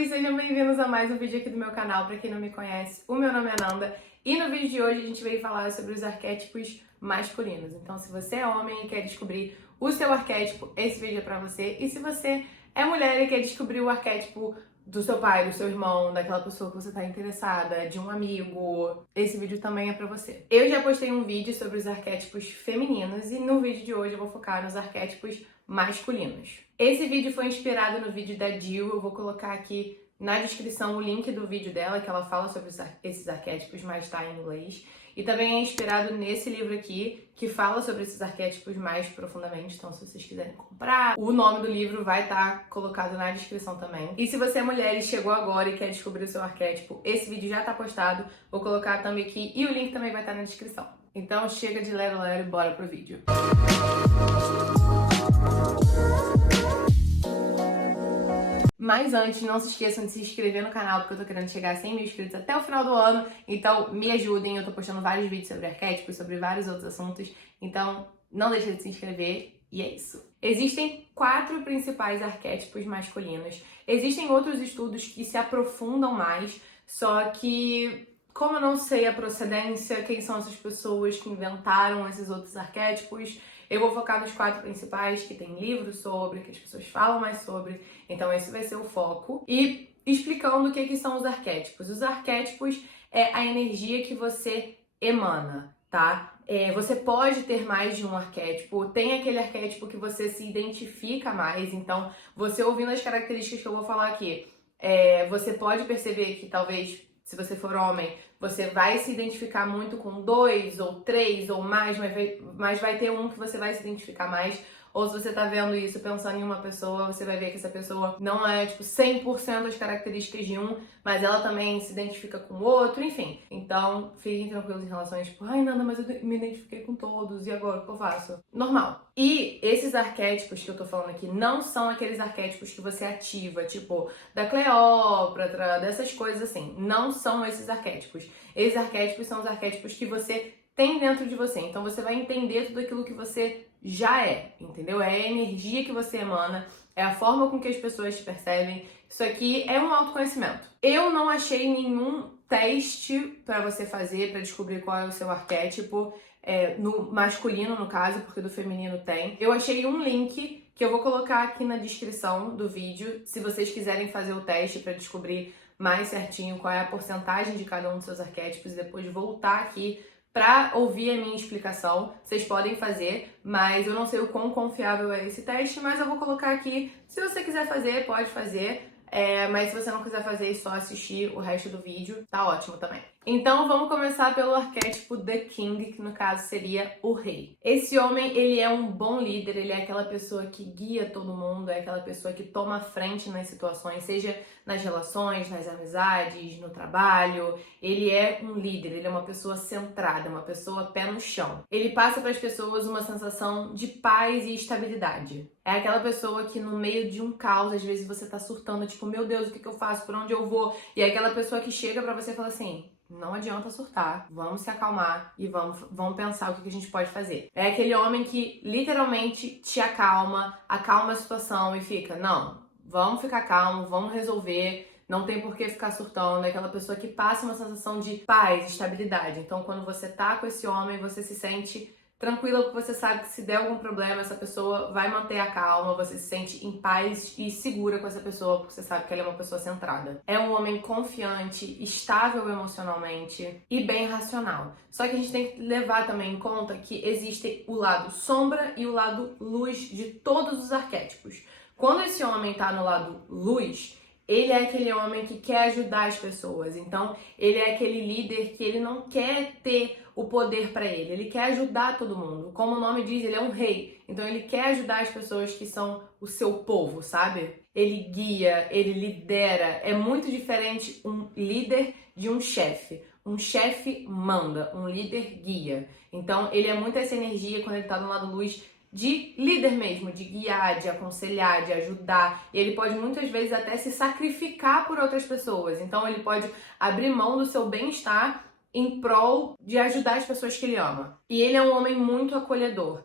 Oi, sejam bem-vindos a mais um vídeo aqui do meu canal. Pra quem não me conhece, o meu nome é Nanda e no vídeo de hoje a gente veio falar sobre os arquétipos masculinos. Então, se você é homem e quer descobrir o seu arquétipo, esse vídeo é pra você. E se você é mulher e quer descobrir o arquétipo do seu pai, do seu irmão, daquela pessoa que você tá interessada, de um amigo, esse vídeo também é pra você. Eu já postei um vídeo sobre os arquétipos femininos e no vídeo de hoje eu vou focar nos arquétipos masculinos. Esse vídeo foi inspirado no vídeo da Jill, eu vou colocar aqui na descrição o link do vídeo dela, que ela fala sobre esses arquétipos, mas tá em inglês. E também é inspirado nesse livro aqui, que fala sobre esses arquétipos mais profundamente. Então, se vocês quiserem comprar, o nome do livro vai estar colocado na descrição também. E se você é mulher e chegou agora e quer descobrir o seu arquétipo, esse vídeo já tá postado. Vou colocar também aqui e o link também vai estar na descrição. Então, chega de lero e bora pro vídeo. Mas antes, não se esqueçam de se inscrever no canal, porque eu tô querendo chegar a 100 mil inscritos até o final do ano. Então, me ajudem, eu tô postando vários vídeos sobre arquétipos, sobre vários outros assuntos. Então, não deixa de se inscrever e é isso. Existem 4 principais arquétipos masculinos. Existem outros estudos que se aprofundam mais, só que como eu não sei a procedência, quem são essas pessoas que inventaram esses outros arquétipos, eu vou focar nos 4 principais, que tem livros sobre, que as pessoas falam mais sobre. Então esse vai ser o foco. E explicando o que são os arquétipos. Os arquétipos é a energia que você emana, tá? Você pode ter mais de um arquétipo. Tem aquele arquétipo que você se identifica mais. Então, você ouvindo as características que eu vou falar aqui, você pode perceber que talvez, se você for homem, você vai se identificar muito com 2 ou 3 ou mais, mas vai ter um que você vai se identificar mais. Ou se você tá vendo isso pensando em uma pessoa, você vai ver que essa pessoa não é, 100% as características de um, mas ela também se identifica com o outro, enfim. Então, fiquem tranquilos em relação a, ai, Nanda, mas eu me identifiquei com todos, e agora o que eu faço? Normal. E esses arquétipos que eu tô falando aqui não são aqueles arquétipos que você ativa, tipo, da Cleópatra, dessas coisas assim. Não são esses arquétipos. Esses arquétipos são os arquétipos que você tem dentro de você. Então, você vai entender tudo aquilo que você já é, entendeu? É a energia que você emana, é a forma com que as pessoas te percebem. Isso aqui é um autoconhecimento. Eu não achei nenhum teste para você fazer, para descobrir qual é o seu arquétipo, no masculino, no caso, porque do feminino tem. Eu achei um link que eu vou colocar aqui na descrição do vídeo, se vocês quiserem fazer o teste para descobrir mais certinho qual é a porcentagem de cada um dos seus arquétipos e depois voltar aqui para ouvir a minha explicação. Vocês podem fazer, mas eu não sei o quão confiável é esse teste, mas eu vou colocar aqui. Se você quiser fazer, pode fazer. Mas se você não quiser fazer e só assistir o resto do vídeo, tá ótimo também. Então vamos começar pelo arquétipo The King, que no caso seria o rei. Esse homem, ele é um bom líder, ele é aquela pessoa que guia todo mundo, é aquela pessoa que toma frente nas situações, seja nas relações, nas amizades, no trabalho. Ele é um líder, ele é uma pessoa centrada, uma pessoa pé no chão. Ele passa para as pessoas uma sensação de paz e estabilidade. É aquela pessoa que no meio de um caos, às vezes você tá surtando, tipo, meu Deus, o que eu faço? Por onde eu vou? E é aquela pessoa que chega pra você e fala assim, não adianta surtar, vamos se acalmar e vamos pensar o que a gente pode fazer. É aquele homem que literalmente te acalma a situação e fica, não, vamos ficar calmo, vamos resolver, não tem por que ficar surtando. É aquela pessoa que passa uma sensação de paz, estabilidade. Então, quando você tá com esse homem, você se sente tranquila, porque você sabe que se der algum problema, essa pessoa vai manter a calma, você se sente em paz e segura com essa pessoa, porque você sabe que ela é uma pessoa centrada. É um homem confiante, estável emocionalmente e bem racional. Só que a gente tem que levar também em conta que existe o lado sombra e o lado luz de todos os arquétipos. Quando esse homem tá no lado luz, ele é aquele homem que quer ajudar as pessoas. Então, ele é aquele líder que ele não quer ter o poder para ele. Ele quer ajudar todo mundo. Como o nome diz, ele é um rei. Então, ele quer ajudar as pessoas que são o seu povo, sabe? Ele guia, ele lidera. É muito diferente um líder de um chefe. Um chefe manda, um líder guia. Então, ele é muito essa energia quando ele tá no lado luz, de líder mesmo, de guiar, de aconselhar, de ajudar. E ele pode muitas vezes até se sacrificar por outras pessoas. Então ele pode abrir mão do seu bem-estar em prol de ajudar as pessoas que ele ama. E ele é um homem muito acolhedor.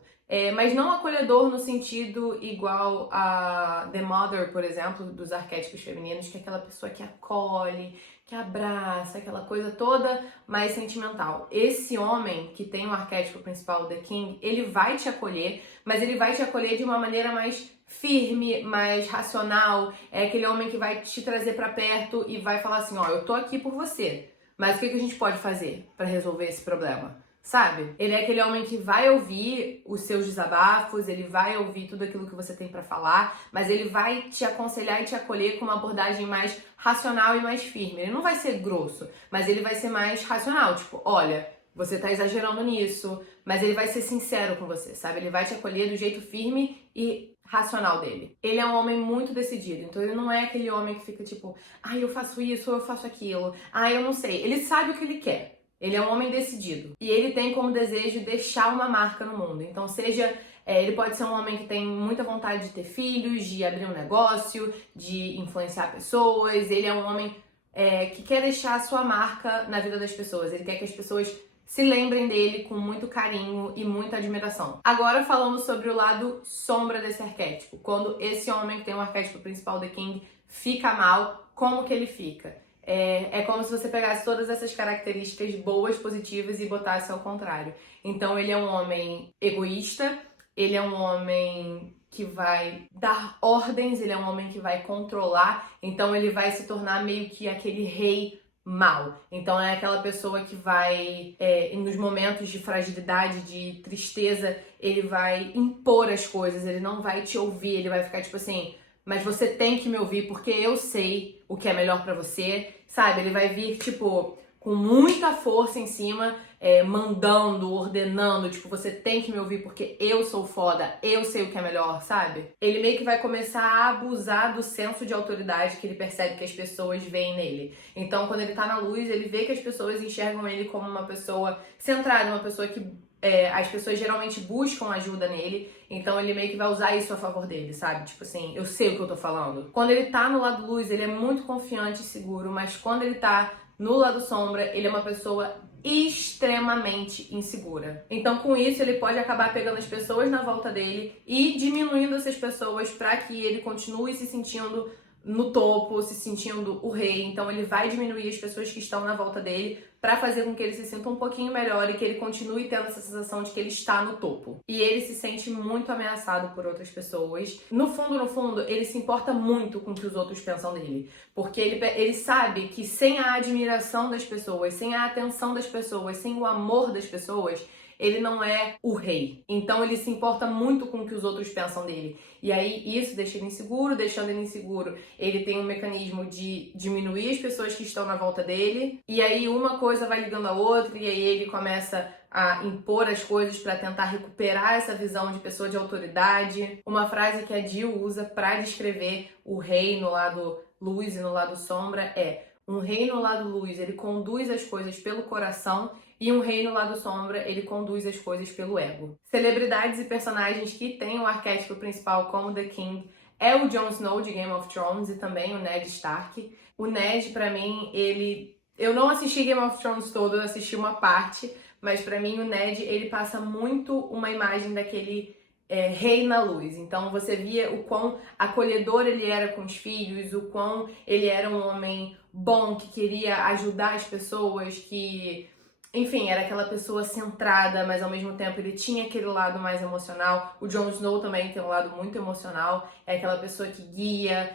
Mas não acolhedor no sentido igual a The Mother, por exemplo, dos arquétipos femininos, que é aquela pessoa que acolhe, que abraça, aquela coisa toda mais sentimental. Esse homem que tem o arquétipo principal, The King, ele vai te acolher, mas ele vai te acolher de uma maneira mais firme, mais racional. É aquele homem que vai te trazer pra perto e vai falar assim, ó, eu tô aqui por você, mas o que a gente pode fazer pra resolver esse problema? Sabe? Ele é aquele homem que vai ouvir os seus desabafos, ele vai ouvir tudo aquilo que você tem pra falar, mas ele vai te aconselhar e te acolher com uma abordagem mais racional e mais firme. Ele não vai ser grosso, mas ele vai ser mais racional, tipo, olha, você tá exagerando nisso, mas ele vai ser sincero com você, sabe? Ele vai te acolher do jeito firme e racional dele. Ele é um homem muito decidido, então ele não é aquele homem que fica tipo, eu faço isso ou eu faço aquilo, eu não sei. Ele sabe o que ele quer. Ele é um homem decidido. E ele tem como desejo deixar uma marca no mundo. Então, ele pode ser um homem que tem muita vontade de ter filhos, de abrir um negócio, de influenciar pessoas. Ele é um homem que quer deixar a sua marca na vida das pessoas. Ele quer que as pessoas se lembrem dele com muito carinho e muita admiração. Agora, falando sobre o lado sombra desse arquétipo. Quando esse homem que tem o arquétipo principal, The King, fica mal, como que ele fica? É como se você pegasse todas essas características boas, positivas e botasse ao contrário. Então ele é um homem egoísta, ele é um homem que vai dar ordens, ele é um homem que vai controlar, então ele vai se tornar meio que aquele rei mau. Então é aquela pessoa que vai, nos momentos de fragilidade, de tristeza, ele vai impor as coisas, ele não vai te ouvir, ele vai ficar tipo assim, mas você tem que me ouvir porque eu sei o que é melhor pra você, sabe? Ele vai vir, tipo, com muita força em cima, mandando, ordenando, tipo, você tem que me ouvir porque eu sou foda, eu sei o que é melhor, sabe? Ele meio que vai começar a abusar do senso de autoridade que ele percebe que as pessoas veem nele. Então, quando ele tá na luz, ele vê que as pessoas enxergam ele como uma pessoa centrada, uma pessoa que as pessoas geralmente buscam ajuda nele, então ele meio que vai usar isso a favor dele, sabe? Tipo assim, eu sei o que eu tô falando. Quando ele tá no lado luz, ele é muito confiante e seguro, mas quando ele tá no lado sombra, ele é uma pessoa extremamente insegura. Então, com isso, ele pode acabar pegando as pessoas na volta dele e diminuindo essas pessoas para que ele continue se sentindo no topo, se sentindo o rei. Então ele vai diminuir as pessoas que estão na volta dele para fazer com que ele se sinta um pouquinho melhor e que ele continue tendo essa sensação de que ele está no topo. E ele se sente muito ameaçado por outras pessoas. No fundo, ele se importa muito com o que os outros pensam dele. Porque ele sabe que sem a admiração das pessoas, sem a atenção das pessoas, sem o amor das pessoas, ele não é o rei. Então ele se importa muito com o que os outros pensam dele. E aí isso deixa ele inseguro, deixando ele inseguro, ele tem um mecanismo de diminuir as pessoas que estão na volta dele. E aí uma coisa vai ligando a outra e aí ele começa a impor as coisas para tentar recuperar essa visão de pessoa de autoridade. Uma frase que a Jill usa para descrever o rei no lado luz e no lado sombra é: um rei no lado luz, ele conduz as coisas pelo coração, e um rei no lado sombra, ele conduz as coisas pelo ego. Celebridades e personagens que têm o arquétipo principal como The King é o Jon Snow de Game of Thrones e também o Ned Stark. O Ned, pra mim, eu não assisti Game of Thrones todo, eu assisti uma parte, mas pra mim o Ned, ele passa muito uma imagem daquele rei na luz. Então você via o quão acolhedor ele era com os filhos, o quão ele era um homem bom, que queria ajudar as pessoas, que... Enfim, era aquela pessoa centrada, mas ao mesmo tempo ele tinha aquele lado mais emocional. O Jon Snow também tem um lado muito emocional, é aquela pessoa que guia,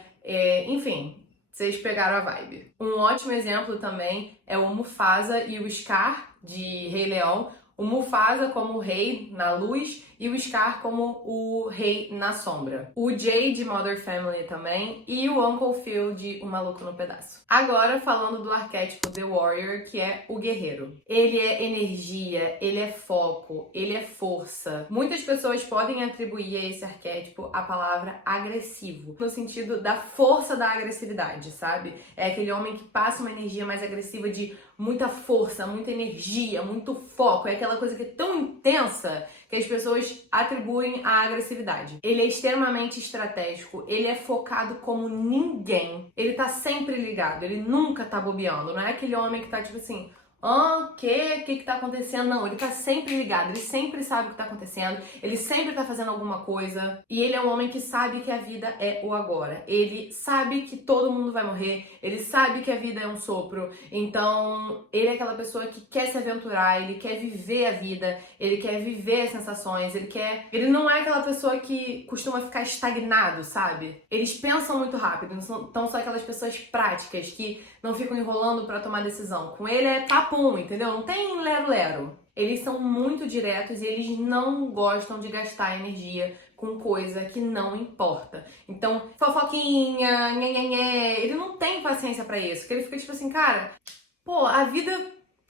enfim, vocês pegaram a vibe. Um ótimo exemplo também é o Mufasa e o Scar de Rei Leão. O Mufasa como o rei na luz e o Scar como o rei na sombra. O Jay de Modern Family também e o Uncle Phil de O Maluco no Pedaço. Agora falando do arquétipo The Warrior, que é o guerreiro. Ele é energia, ele é foco, ele é força. Muitas pessoas podem atribuir a esse arquétipo a palavra agressivo, no sentido da força da agressividade, sabe? É aquele homem que passa uma energia mais agressiva de muita força, muita energia, muito foco. É aquela coisa que é tão intensa que as pessoas atribuem à agressividade. Ele é extremamente estratégico, ele é focado como ninguém. Ele tá sempre ligado, ele nunca tá bobeando. Não é aquele homem que tá tipo assim, O que tá acontecendo? Não, ele tá sempre ligado, ele sempre sabe o que tá acontecendo, ele sempre tá fazendo alguma coisa. E ele é um homem que sabe que a vida é o agora. Ele sabe que todo mundo vai morrer, ele sabe que a vida é um sopro. Então, ele é aquela pessoa que quer se aventurar, ele quer viver a vida, ele quer viver as sensações, ele não é aquela pessoa que costuma ficar estagnado, sabe? Eles pensam muito rápido, então são aquelas pessoas práticas que não ficam enrolando pra tomar decisão. Com ele é papum, entendeu? Não tem lero-lero. Eles são muito diretos e eles não gostam de gastar energia com coisa que não importa. Então, fofoquinha, nhenhenhé, ele não tem paciência pra isso. Porque ele fica tipo assim, cara, pô, a vida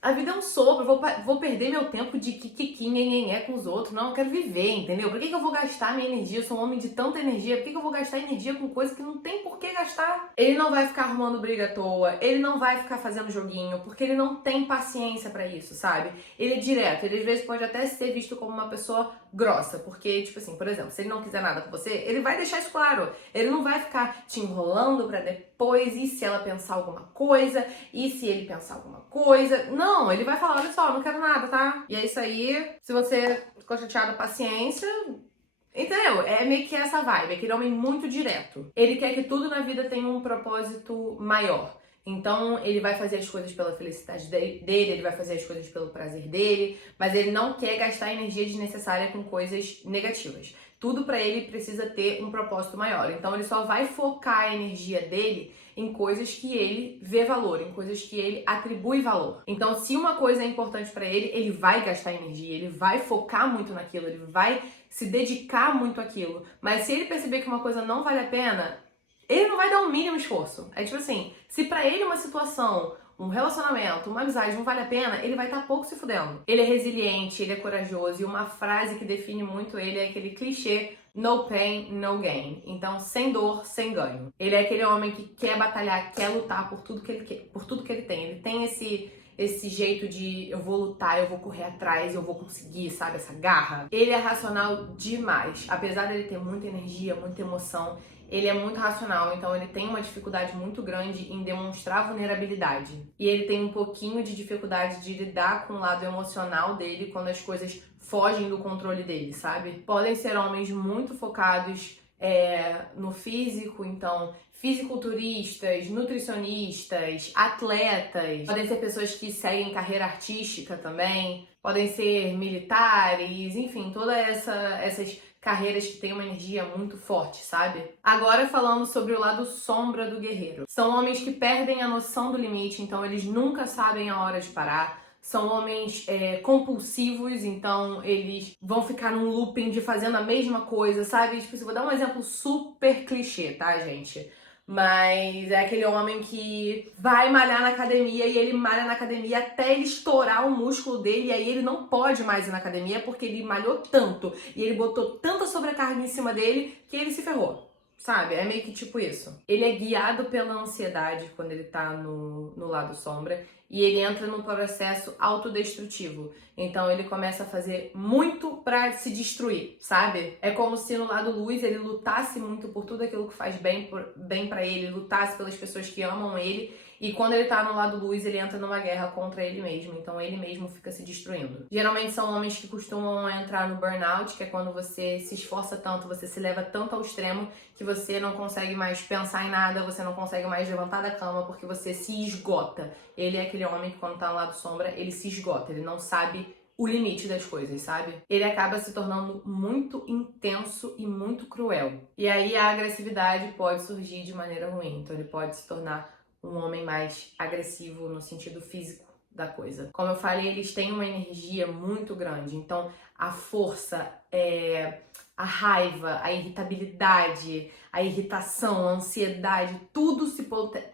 é um sopro, vou perder meu tempo de kikiki, nhenhenhé com os outros. Não, eu quero viver, entendeu? Por que eu vou gastar minha energia? Eu sou um homem de tanta energia, por que eu vou gastar energia com coisa que não tem por que gastar? Ele não vai ficar arrumando briga à toa, ele não vai ficar fazendo joguinho, porque ele não tem paciência pra isso, sabe? Ele é direto, ele às vezes pode até ser visto como uma pessoa grossa, porque, tipo assim, por exemplo, se ele não quiser nada com você, ele vai deixar isso claro. Ele não vai ficar te enrolando pra depois, e se ela pensar alguma coisa, e se ele pensar alguma coisa. Não, ele vai falar, olha só, não quero nada, tá? E é isso aí, se você ficou chateado, paciência. Entendeu? É meio que essa vibe, aquele homem muito direto. Ele quer que tudo na vida tenha um propósito maior. Então, ele vai fazer as coisas pela felicidade dele, ele vai fazer as coisas pelo prazer dele, mas ele não quer gastar energia desnecessária com coisas negativas. Tudo pra ele precisa ter um propósito maior. Então, ele só vai focar a energia dele em coisas que ele vê valor, em coisas que ele atribui valor. Então, se uma coisa é importante pra ele, ele vai gastar energia, ele vai focar muito naquilo, ele vai se dedicar muito àquilo. Mas se ele perceber que uma coisa não vale a pena, ele não vai dar o mínimo esforço. É tipo assim, se pra ele uma situação, um relacionamento, uma amizade não vale a pena, ele vai estar pouco se fudendo. Ele é resiliente, ele é corajoso, e uma frase que define muito ele é aquele clichê: no pain, no gain. Então, sem dor, sem ganho. Ele é aquele homem que quer batalhar, quer lutar por tudo que ele quer, por tudo que ele tem. Ele tem esse jeito de eu vou lutar, eu vou correr atrás, eu vou conseguir, sabe? Essa garra. Ele é racional demais. Apesar dele ter muita energia, muita emoção, ele é muito racional, então ele tem uma dificuldade muito grande em demonstrar vulnerabilidade. E ele tem um pouquinho de dificuldade de lidar com o lado emocional dele quando as coisas fogem do controle dele, sabe? Podem ser homens muito focados no físico, então fisiculturistas, nutricionistas, atletas, podem ser pessoas que seguem carreira artística também, podem ser militares, enfim, todas essas carreiras que têm uma energia muito forte, sabe? Agora falando sobre o lado sombra do guerreiro. São homens que perdem a noção do limite, então eles nunca sabem a hora de parar. São homens compulsivos, então eles vão ficar num looping de fazendo a mesma coisa, sabe? Tipo, eu vou dar um exemplo super clichê, tá, gente? Mas é aquele homem que vai malhar na academia e ele malha na academia até ele estourar o músculo dele, e aí ele não pode mais ir na academia porque ele malhou tanto e ele botou tanta sobrecarga em cima dele que ele se ferrou. Sabe? É meio que tipo isso. Ele é guiado pela ansiedade quando ele tá no lado sombra, e ele entra num processo autodestrutivo. Então ele começa a fazer muito pra se destruir, sabe? É como se no lado luz ele lutasse muito por tudo aquilo que faz bem pra ele, lutasse pelas pessoas que amam ele. E quando ele tá no lado luz, ele entra numa guerra contra ele mesmo. Então ele mesmo fica se destruindo. Geralmente são homens que costumam entrar no burnout, que é quando você se esforça tanto, você se leva tanto ao extremo que você não consegue mais pensar em nada, você não consegue mais levantar da cama porque você se esgota. Ele é aquele homem que quando tá no lado sombra, ele se esgota, ele não sabe o limite das coisas, sabe? Ele acaba se tornando muito intenso e muito cruel. E aí a agressividade pode surgir de maneira ruim. Então ele pode se tornar um homem mais agressivo no sentido físico da coisa. Como eu falei, eles têm uma energia muito grande, então a força, a raiva, a irritabilidade, a irritação, a ansiedade, tudo se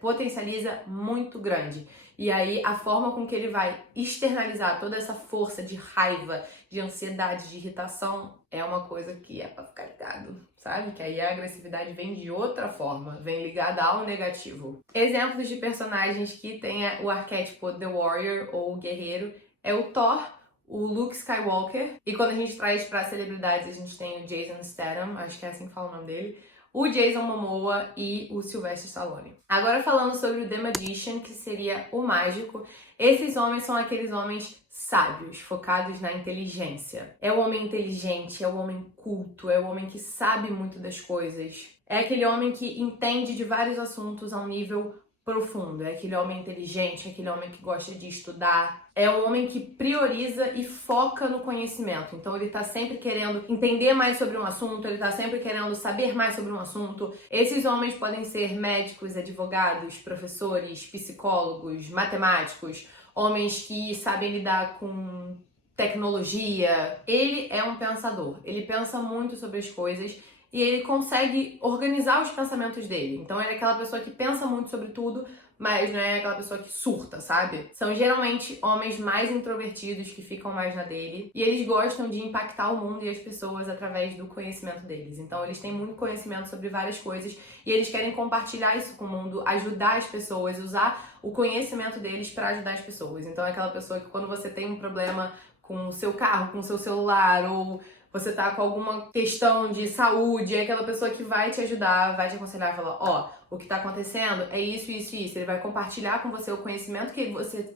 potencializa muito grande. E aí a forma com que ele vai externalizar toda essa força de raiva, de ansiedade, de irritação, é uma coisa que é pra ficar ligado, sabe? Que aí a agressividade vem de outra forma, vem ligada ao negativo. Exemplos de personagens que têm o arquétipo The Warrior ou guerreiro é o Thor, o Luke Skywalker, e quando a gente traz pra celebridades, a gente tem o Jason Statham, acho que é assim que fala o nome dele, o Jason Momoa e o Sylvester Stallone. Agora falando sobre o The Magician, que seria o mágico, esses homens são aqueles homens sábios, focados na inteligência. É o homem inteligente, é o homem culto, é o homem que sabe muito das coisas. É aquele homem que entende de vários assuntos a um nível profundo. É aquele homem inteligente, é aquele homem que gosta de estudar. É um homem que prioriza e foca no conhecimento. Então ele tá sempre querendo entender mais sobre um assunto, ele tá sempre querendo saber mais sobre um assunto. Esses homens podem ser médicos, advogados, professores, psicólogos, matemáticos, homens que sabem lidar com tecnologia. Ele é um pensador. Ele pensa muito sobre as coisas e ele consegue organizar os pensamentos dele. Então ele é aquela pessoa que pensa muito sobre tudo, mas não é aquela pessoa que surta, sabe? São geralmente homens mais introvertidos que ficam mais na dele e eles gostam de impactar o mundo e as pessoas através do conhecimento deles. Então eles têm muito conhecimento sobre várias coisas e eles querem compartilhar isso com o mundo, ajudar as pessoas, usar o conhecimento deles para ajudar as pessoas. Então é aquela pessoa que quando você tem um problema com o seu carro, com o seu celular, ou você tá com alguma questão de saúde, é aquela pessoa que vai te ajudar, vai te aconselhar, falar, ó, o que tá acontecendo é isso, isso e isso. Ele vai compartilhar com você o conhecimento que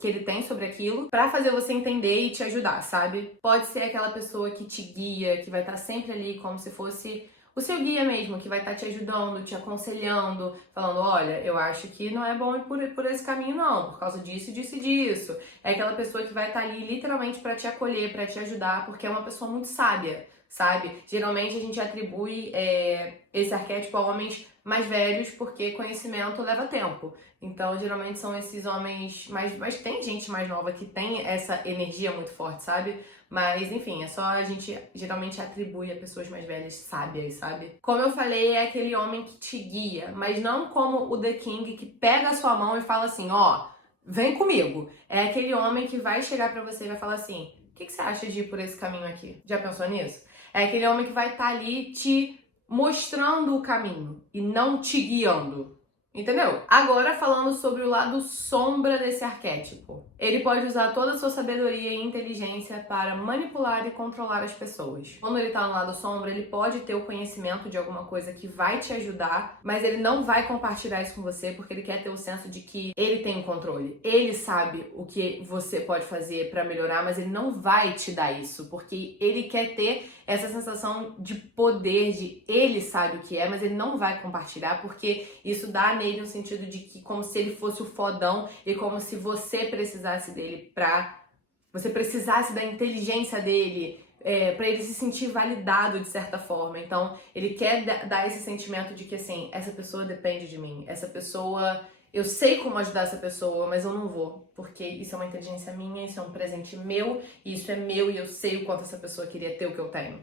ele tem sobre aquilo pra fazer você entender e te ajudar, sabe? Pode ser aquela pessoa que te guia, que vai estar sempre ali como se fosse o seu guia mesmo, que vai estar te ajudando, te aconselhando, falando, olha, eu acho que não é bom ir por esse caminho não, por causa disso, disso e disso. É aquela pessoa que vai estar ali literalmente para te acolher, para te ajudar, porque é uma pessoa muito sábia, sabe? Geralmente a gente atribui esse arquétipo a homens mais velhos, porque conhecimento leva tempo. Então, geralmente são esses homens mais... Mas tem gente mais nova que tem essa energia muito forte, sabe? Mas, enfim, é só a gente geralmente atribui a pessoas mais velhas sábias, sabe? Como eu falei, é aquele homem que te guia, mas não como o The King que pega a sua mão e fala assim, ó, vem comigo. É aquele homem que vai chegar pra você e vai falar assim, o que você acha de ir por esse caminho aqui? Já pensou nisso? É aquele homem que vai estar ali te mostrando o caminho e não te guiando. Entendeu? Agora falando sobre o lado sombra desse arquétipo. Ele pode usar toda a sua sabedoria e inteligência para manipular e controlar as pessoas. Quando ele tá no lado sombra, ele pode ter o conhecimento de alguma coisa que vai te ajudar, mas ele não vai compartilhar isso com você porque ele quer ter o senso de que ele tem o controle. Ele sabe o que você pode fazer para melhorar, mas ele não vai te dar isso, porque ele quer ter essa sensação de poder, de ele sabe o que é, mas ele não vai compartilhar porque isso dá nele um sentido de que como se ele fosse o fodão e como se você precisasse dele você precisasse da inteligência dele pra ele se sentir validado de certa forma. Então ele quer dar esse sentimento de que assim, essa pessoa depende de mim, essa pessoa, eu sei como ajudar essa pessoa, mas eu não vou, porque isso é uma inteligência minha, isso é um presente meu, e isso é meu e eu sei o quanto essa pessoa queria ter o que eu tenho,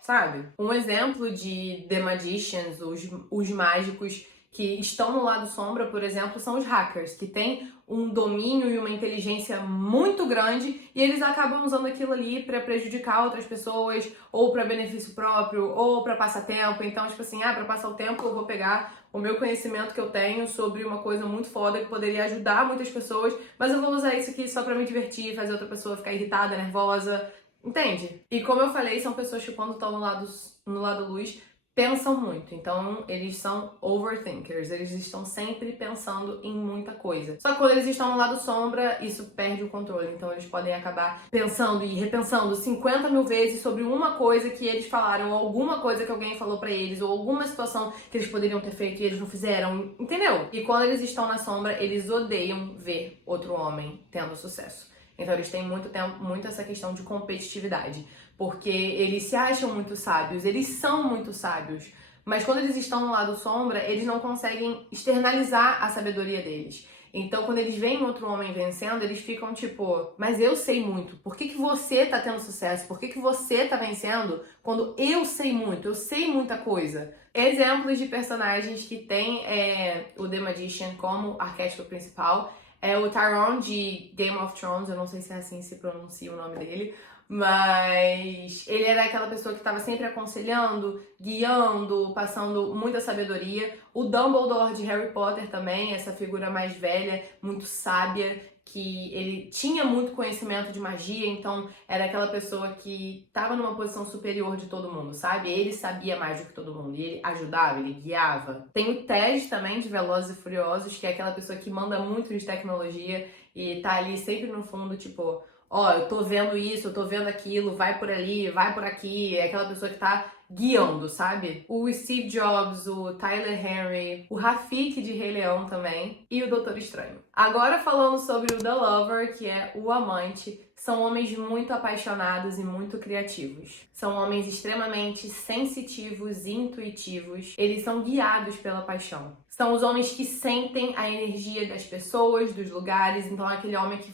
sabe? Um exemplo de The Magicians, os mágicos que estão no lado sombra, por exemplo, são os hackers, que têm um domínio e uma inteligência muito grande e eles acabam usando aquilo ali para prejudicar outras pessoas, ou para benefício próprio, ou para passar tempo. Então, tipo assim, para passar o tempo eu vou pegar o meu conhecimento que eu tenho sobre uma coisa muito foda que poderia ajudar muitas pessoas, mas eu vou usar isso aqui só para me divertir, fazer outra pessoa ficar irritada, nervosa, entende? E como eu falei, são pessoas que quando estão no lado luz, pensam muito, então eles são overthinkers, eles estão sempre pensando em muita coisa. Só que quando eles estão no lado sombra, isso perde o controle, então eles podem acabar pensando e repensando 50 mil vezes sobre uma coisa que eles falaram, ou alguma coisa que alguém falou pra eles, ou alguma situação que eles poderiam ter feito e eles não fizeram, entendeu? E quando eles estão na sombra, eles odeiam ver outro homem tendo sucesso. Então eles têm muito essa questão de competitividade. Porque eles se acham muito sábios, eles são muito sábios, mas quando eles estão no lado sombra, eles não conseguem externalizar a sabedoria deles. Então, quando eles veem outro homem vencendo, eles ficam tipo, mas eu sei muito, por que você tá tendo sucesso? Por que você tá vencendo quando eu sei muito, eu sei muita coisa? Exemplos de personagens que têm o The Magician como arquétipo principal é o Tyrone de Game of Thrones, eu não sei se é assim se pronuncia o nome dele, Mas ele era aquela pessoa que estava sempre aconselhando, guiando, passando muita sabedoria. O Dumbledore de Harry Potter também, essa figura mais velha, muito sábia, que ele tinha muito conhecimento de magia, então era aquela pessoa que estava numa posição superior de todo mundo, sabe? Ele sabia mais do que todo mundo, e ele ajudava, ele guiava. Tem o Ted também, de Velozes e Furiosos, que é aquela pessoa que manda muito de tecnologia e tá ali sempre no fundo, tipo, ó, eu tô vendo isso, eu tô vendo aquilo, vai por ali, vai por aqui. É aquela pessoa que tá guiando, sabe? O Steve Jobs, o Tyler Henry, o Rafiki de Rei Leão também e o Doutor Estranho. Agora falando sobre o The Lover, que é o amante, são homens muito apaixonados e muito criativos. São homens extremamente sensitivos e intuitivos. Eles são guiados pela paixão. São os homens que sentem a energia das pessoas, dos lugares. Então é aquele homem que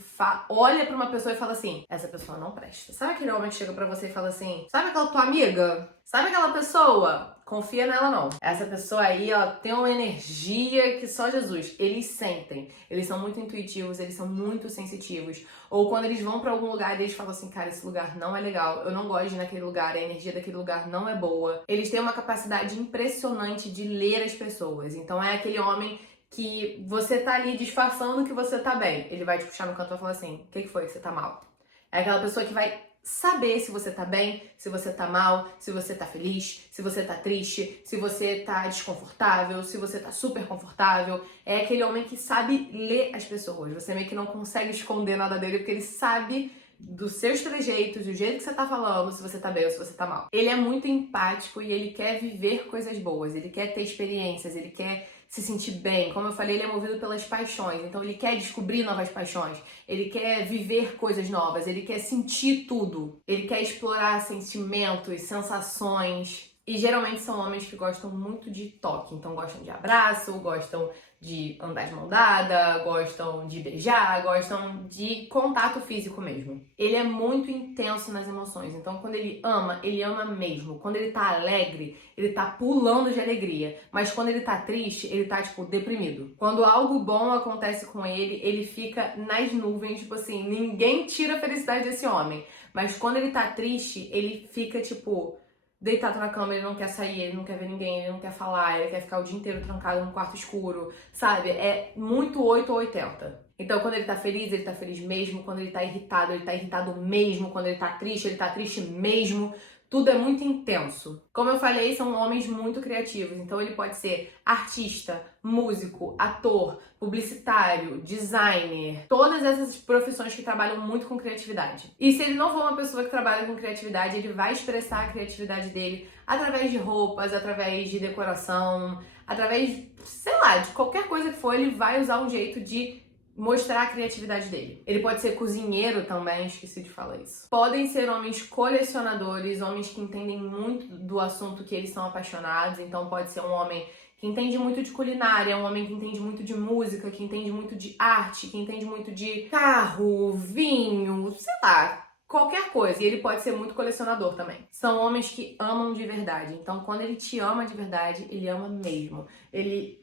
olha pra uma pessoa e fala assim, essa pessoa não presta. Sabe aquele homem que chega pra você e fala assim, sabe aquela tua amiga? Sabe aquela pessoa? Confia nela não. Essa pessoa aí, ela tem uma energia que só Jesus. Eles sentem. Eles são muito intuitivos, eles são muito sensitivos. Ou quando eles vão pra algum lugar, eles falam assim, cara, esse lugar não é legal. Eu não gosto de ir naquele lugar, a energia daquele lugar não é boa. Eles têm uma capacidade impressionante de ler as pessoas. Então é aquele homem que você tá ali disfarçando que você tá bem. Ele vai te puxar no canto e vai falar assim, o que foi que você tá mal? É aquela pessoa que vai saber se você tá bem, se você tá mal, se você tá feliz, se você tá triste, se você tá desconfortável, se você tá super confortável. É aquele homem que sabe ler as pessoas. Você meio que não consegue esconder nada dele, porque ele sabe dos seus trejeitos, do jeito que você tá falando, se você tá bem ou se você tá mal. Ele é muito empático e ele quer viver coisas boas, ele quer ter experiências, ele quer se sentir bem. Como eu falei, ele é movido pelas paixões, então ele quer descobrir novas paixões, ele quer viver coisas novas, ele quer sentir tudo, ele quer explorar sentimentos, sensações. E geralmente são homens que gostam muito de toque, então gostam de abraço, gostam de andar de mão dada, gostam de beijar, gostam de contato físico mesmo. Ele é muito intenso nas emoções, então quando ele ama mesmo. Quando ele tá alegre, ele tá pulando de alegria, mas quando ele tá triste, ele tá, tipo, deprimido. Quando algo bom acontece com ele, ele fica nas nuvens, tipo assim, ninguém tira a felicidade desse homem. Mas quando ele tá triste, ele fica, tipo, deitado na cama, ele não quer sair, ele não quer ver ninguém, ele não quer falar, ele quer ficar o dia inteiro trancado num quarto escuro, sabe? É muito 8 ou 80. Então, quando ele tá feliz mesmo. Quando ele tá irritado mesmo. Quando ele tá triste mesmo. Tudo é muito intenso. Como eu falei, são homens muito criativos. Então ele pode ser artista, músico, ator, publicitário, designer. Todas essas profissões que trabalham muito com criatividade. E se ele não for uma pessoa que trabalha com criatividade, ele vai expressar a criatividade dele através de roupas, através de decoração, através, sei lá, de qualquer coisa que for, ele vai usar um jeito de mostrar a criatividade dele. Ele pode ser cozinheiro também, esqueci de falar isso. Podem ser homens colecionadores, homens que entendem muito do assunto que eles são apaixonados. Então pode ser um homem que entende muito de culinária, um homem que entende muito de música, que entende muito de arte, que entende muito de carro, vinho, sei lá, qualquer coisa. E ele pode ser muito colecionador também. São homens que amam de verdade. Então, quando ele te ama de verdade, ele ama mesmo.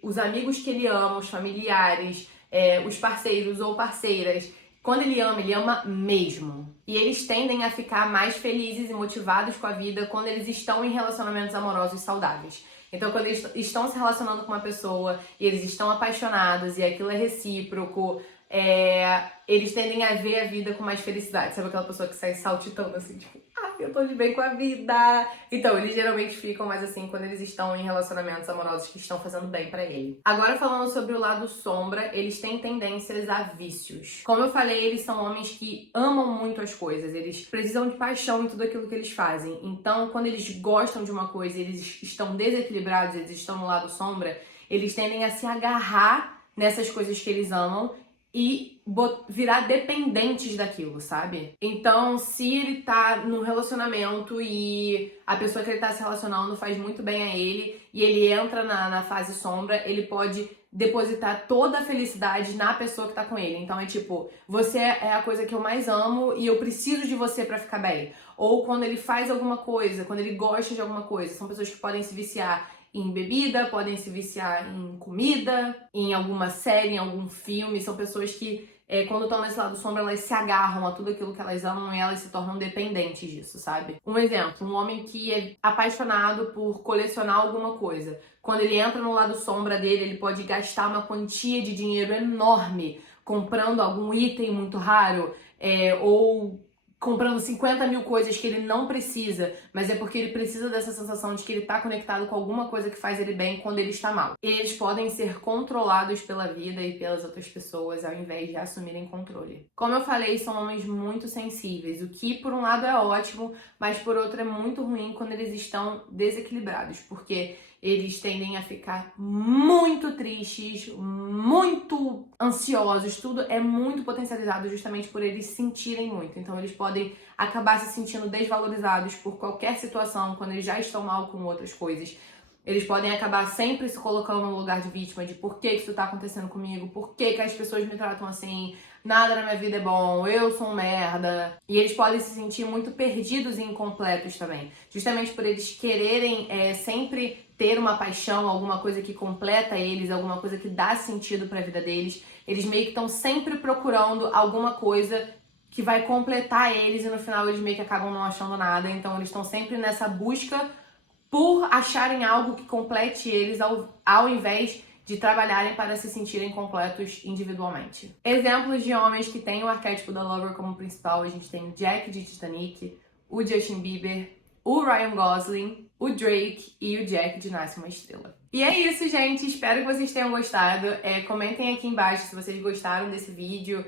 Os amigos que ele ama, os familiares, os parceiros ou parceiras, quando ele ama mesmo. E eles tendem a ficar mais felizes e motivados com a vida quando eles estão em relacionamentos amorosos saudáveis. Então, quando eles estão se relacionando com uma pessoa e eles estão apaixonados e aquilo é recíproco, eles tendem a ver a vida com mais felicidade. Sabe aquela pessoa que sai saltitando assim, tipo, eu tô de bem com a vida. Então, eles geralmente ficam mais assim quando eles estão em relacionamentos amorosos que estão fazendo bem pra ele. Agora, falando sobre o lado sombra, eles têm tendências a vícios. Como eu falei, eles são homens que amam muito as coisas. Eles precisam de paixão em tudo aquilo que eles fazem. Então, quando eles gostam de uma coisa e eles estão desequilibrados, eles estão no lado sombra, eles tendem a se agarrar nessas coisas que eles amam e virar dependentes daquilo, sabe? Então, se ele tá num relacionamento e a pessoa que ele tá se relacionando faz muito bem a ele e ele entra na fase sombra, ele pode depositar toda a felicidade na pessoa que tá com ele. Então é tipo, você é a coisa que eu mais amo e eu preciso de você pra ficar bem. Ou quando ele faz alguma coisa, quando ele gosta de alguma coisa. São pessoas que podem se viciar em bebida, podem se viciar em comida, em alguma série, em algum filme. São pessoas que quando estão nesse lado sombra, elas se agarram a tudo aquilo que elas amam e elas se tornam dependentes disso, sabe? Um exemplo, um homem que é apaixonado por colecionar alguma coisa. Quando ele entra no lado sombra dele, ele pode gastar uma quantia de dinheiro enorme comprando algum item muito raro, ou comprando 50 mil coisas que ele não precisa, mas é porque ele precisa dessa sensação de que ele está conectado com alguma coisa que faz ele bem quando ele está mal. Eles podem ser controlados pela vida e pelas outras pessoas ao invés de assumirem controle. Como eu falei, são homens muito sensíveis, o que por um lado é ótimo, mas por outro é muito ruim quando eles estão desequilibrados, porque eles tendem a ficar muito tristes, muito ansiosos, tudo é muito potencializado justamente por eles sentirem muito. Então eles podem acabar se sentindo desvalorizados por qualquer situação, quando eles já estão mal com outras coisas. Eles podem acabar sempre se colocando no lugar de vítima, de por que isso tá acontecendo comigo, por que as pessoas me tratam assim, nada na minha vida é bom, eu sou um merda. E eles podem se sentir muito perdidos e incompletos também, justamente por eles quererem sempre ter uma paixão, alguma coisa que completa eles, alguma coisa que dá sentido para a vida deles. Eles meio que estão sempre procurando alguma coisa que vai completar eles e no final eles meio que acabam não achando nada. Então eles estão sempre nessa busca por acharem algo que complete eles ao invés de trabalharem para se sentirem completos individualmente. Exemplos de homens que têm o arquétipo da Lover como principal, a gente tem o Jack de Titanic, o Justin Bieber, o Ryan Gosling, o Drake e o Jack de Nasce Uma Estrela. E é isso, gente. Espero que vocês tenham gostado. Comentem aqui embaixo se vocês gostaram desse vídeo,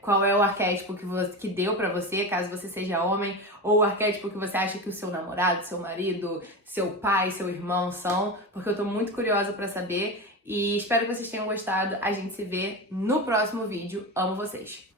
qual é o arquétipo que deu pra você, caso você seja homem, ou o arquétipo que você acha que o seu namorado, seu marido, seu pai, seu irmão são, porque eu tô muito curiosa pra saber. E espero que vocês tenham gostado. A gente se vê no próximo vídeo. Amo vocês!